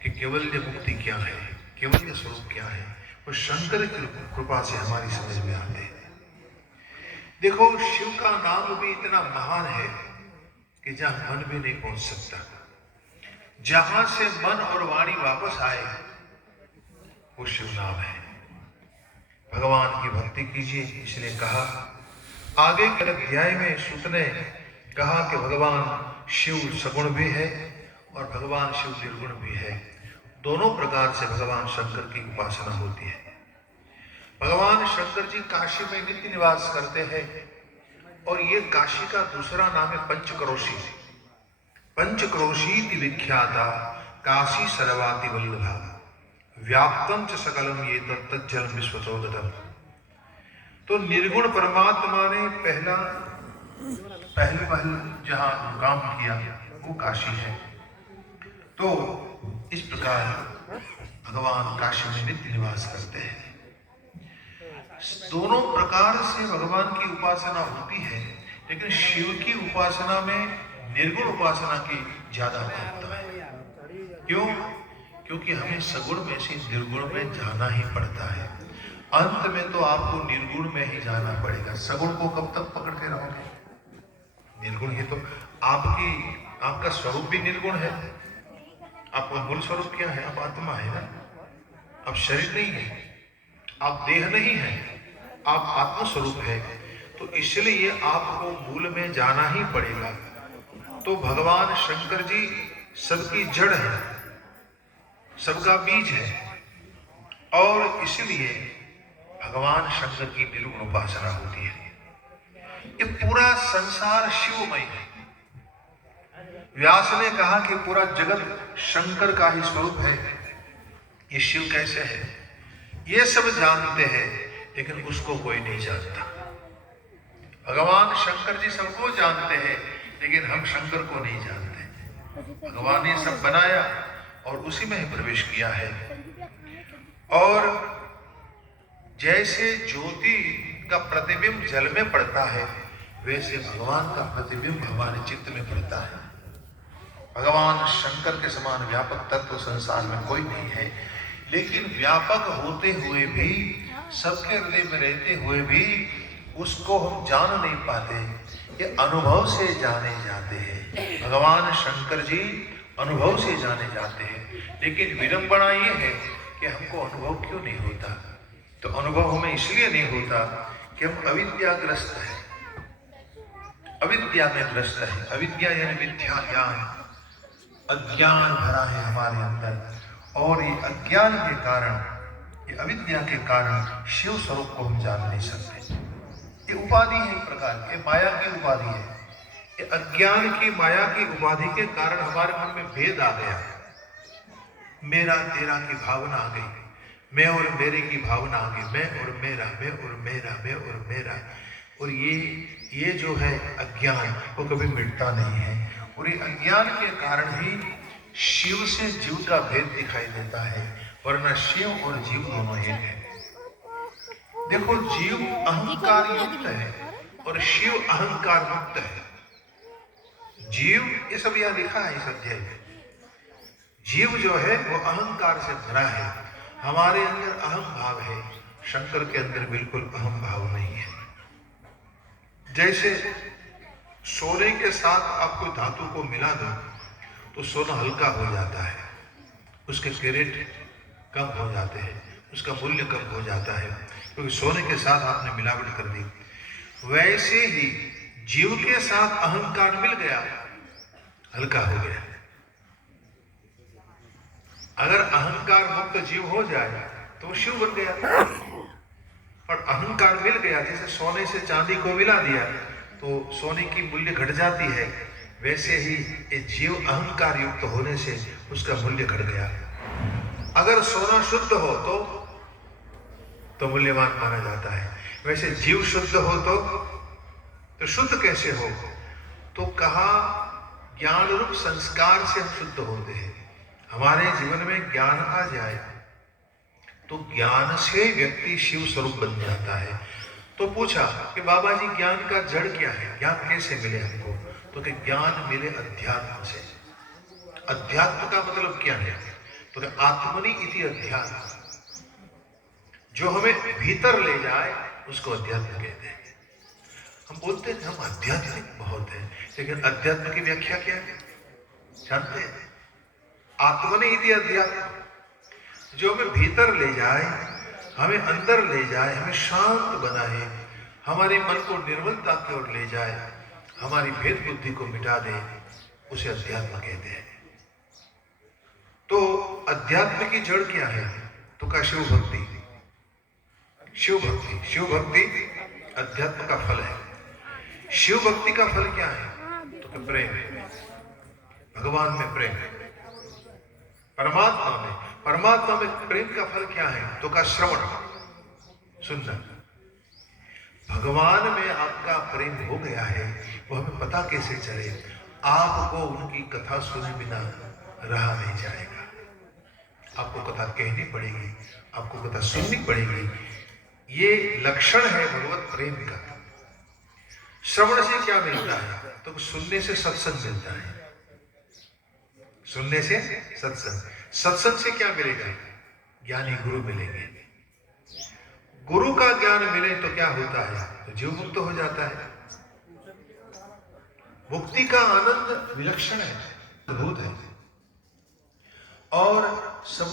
कि केवल्य मुक्ति क्या है, केवल्य स्वरूप क्या है, वो शंकर की कृपा से हमारी समझ में आते हैं। देखो, शिव का नाम भी इतना महान है कि जहां मन भी नहीं पहुंच सकता। जहां से मन और वाणी वापस आए वो शिव नाम है। भगवान की भक्ति कीजिए, इसलिए कहा। आगे के अध्याय में सूत ने कहा कि भगवान शिव सगुण भी है और भगवान शिव निर्गुण भी है। दोनों प्रकार से भगवान शंकर की उपासना होती है। भगवान शंकर जी काशी में नित्य निवास करते हैं और ये काशी का दूसरा नाम है पंचक्रोशी। पंचक्रोशीति विख्याता काशी सर्वाति वल्लभा व्याप्तम च सकलम ये तज्जल विश्वचोदतम। तो निर्गुण परमात्मा ने पहल जहां काम किया वो काशी है। तो इस प्रकार भगवान काशी में नित्य निवास करते हैं। दोनों प्रकार से भगवान की उपासना होती है, लेकिन शिव की उपासना में निर्गुण उपासना की ज्यादा महत्ता है। क्यों? क्योंकि हमें सगुण में से निर्गुण में जाना ही पड़ता है। अंत में तो आपको निर्गुण में ही जाना पड़ेगा। सगुण को कब तक पकड़ते रहोगे? निर्गुण ही तो आपका स्वरूप भी निर्गुण है। आपका मूल स्वरूप क्या है? आप आत्मा है ना। आप शरीर नहीं है, आप देह नहीं है, आप आत्म स्वरूप है। तो इसलिए आपको मूल में जाना ही पड़ेगा। तो भगवान शंकर जी सबकी जड़ है, सबका बीज है, और इसलिए भगवान शंकर की निर्गुण उपासना होती है। ये पूरा संसार शिवमय है। व्यास ने कहा कि पूरा जगत शंकर का ही स्वरूप है। ये शिव कैसे है ये सब जानते हैं, लेकिन उसको कोई नहीं जानता। भगवान शंकर जी सबको जानते हैं, लेकिन हम शंकर को नहीं जानते। भगवान ने सब बनाया और उसी में ही प्रवेश किया है। और जैसे ज्योति का प्रतिबिंब जल में पड़ता है, वैसे भगवान का प्रतिबिंब हमारे चित्त में पड़ता है। भगवान शंकर के समान व्यापक तत्व संसार में कोई नहीं है, लेकिन व्यापक होते हुए भी, सबके हृदय में रहते हुए भी उसको हम जान नहीं पाते। ये अनुभव से जाने जाते हैं। भगवान शंकर जी अनुभव से जाने जाते हैं, लेकिन विडंबना ये है कि हमको अनुभव क्यों नहीं होता? तो अनुभव हमें इसलिए नहीं होता कि हम अविद्याग्रस्त हैं, अविद्या में ग्रस्त है। अविद्या यानी मिथ्या ज्ञान, अज्ञान भरा है हमारे अंदर, और ये अज्ञान के कारण, ये अविद्या के कारण शिव स्वरूप को हम जान नहीं सकते। ये उपाधि है, एक प्रकार की माया की उपाधि है। ये अज्ञान की माया की उपाधि के कारण हमारे मन में भेद आ गया। मेरा तेरा की भावना आ गई, मैं और मेरे की भावना आ गई, मैं और मेरा, मैं और मेरा, मैं और मेरा। और ये जो है अज्ञान, वो कभी मिटता नहीं है। और ये अज्ञान के कारण ही शिव से जीव का भेद दिखाई देता है, वरना शिव और जीव दोनों एक है। देखो, जीव अहंकार युक्त है और शिव अहंकार मुक्त है। जीव, ये सब यहां लिखा है इस अध्याय में, जीव जो है वो अहंकार से भरा है। हमारे अंदर अहम भाव है, शंकर के अंदर बिल्कुल अहम भाव नहीं है। जैसे सोने के साथ आप कोई धातु को मिला दो तो सोना हल्का हो जाता है, उसके कैरेट कम हो जाते हैं, उसका मूल्य कम हो जाता है, क्योंकि सोने के साथ आपने मिलावट कर दी। वैसे ही जीव के साथ अहंकार मिल गया, हल्का हो गया। अगर अहंकार मुक्त जीव हो जाए तो शिव बन गया। और अहंकार मिल गया, जैसे सोने से चांदी को मिला दिया तो सोने की मूल्य घट जाती है, वैसे ही ये जीव अहंकार युक्त होने से उसका मूल्य घट गया। अगर सोना शुद्ध हो तो मूल्यवान माना जाता है, वैसे जीव शुद्ध हो तो शुद्ध कैसे हो? तो कहा, ज्ञान रूप संस्कार से हम शुद्ध होते हैं। हमारे जीवन में ज्ञान आ जाए तो ज्ञान से व्यक्ति शिव स्वरूप बन जाता है। तो पूछा कि बाबा जी ज्ञान का जड़ क्या है, ज्ञान कैसे मिले हमको? तो कि ज्ञान मिले अध्यात्म से। अध्यात्म का मतलब क्या है? बोले आत्मनि इति अध्यात्म, जो हमें भीतर ले जाए उसको अध्यात्म कहते हैं। हम बोलते हैं हम आध्यात्मिक बहुत है, लेकिन अध्यात्म की व्याख्या क्या है जानते हैं? आत्मनि इति अध्यात्म, जो हमें भीतर ले जाए, हमें अंदर ले जाए, हमें शांत बनाए, हमारे मन को निर्मलता की ओर ले जाए, हमारी भेद बुद्धि को मिटा दे, उसे अध्यात्म कहते हैं। तो अध्यात्म की जड़ क्या है? तो का शिव भक्ति। शिव भक्ति, शिव भक्ति अध्यात्म का फल है। शिव भक्ति का फल क्या है? तो प्रेम, भगवान में प्रेम, परमात्मा में प्रेम का फल क्या है? तो का श्रवण, सुनना। भगवान में आपका प्रेम हो गया है, वो हमें पता कैसे चले? आपको उनकी कथा सुने बिना रहा नहीं जाएगा। आपको कथा कहनी पड़ेगी, आपको कथा सुननी पड़ेगी। ये लक्षण है भगवत प्रेम का। श्रवण से क्या मिलता है? तो सुनने से सत्संग मिलता है। सुनने से सत्संग, सत्संग से क्या मिलेगा? ज्ञानी गुरु मिलेंगे। गुरु का ज्ञान मिले तो क्या होता है? तो जीव मुक्त हो जाता है। मुक्ति का आनंद विलक्षण है, अद्भुत है, और सब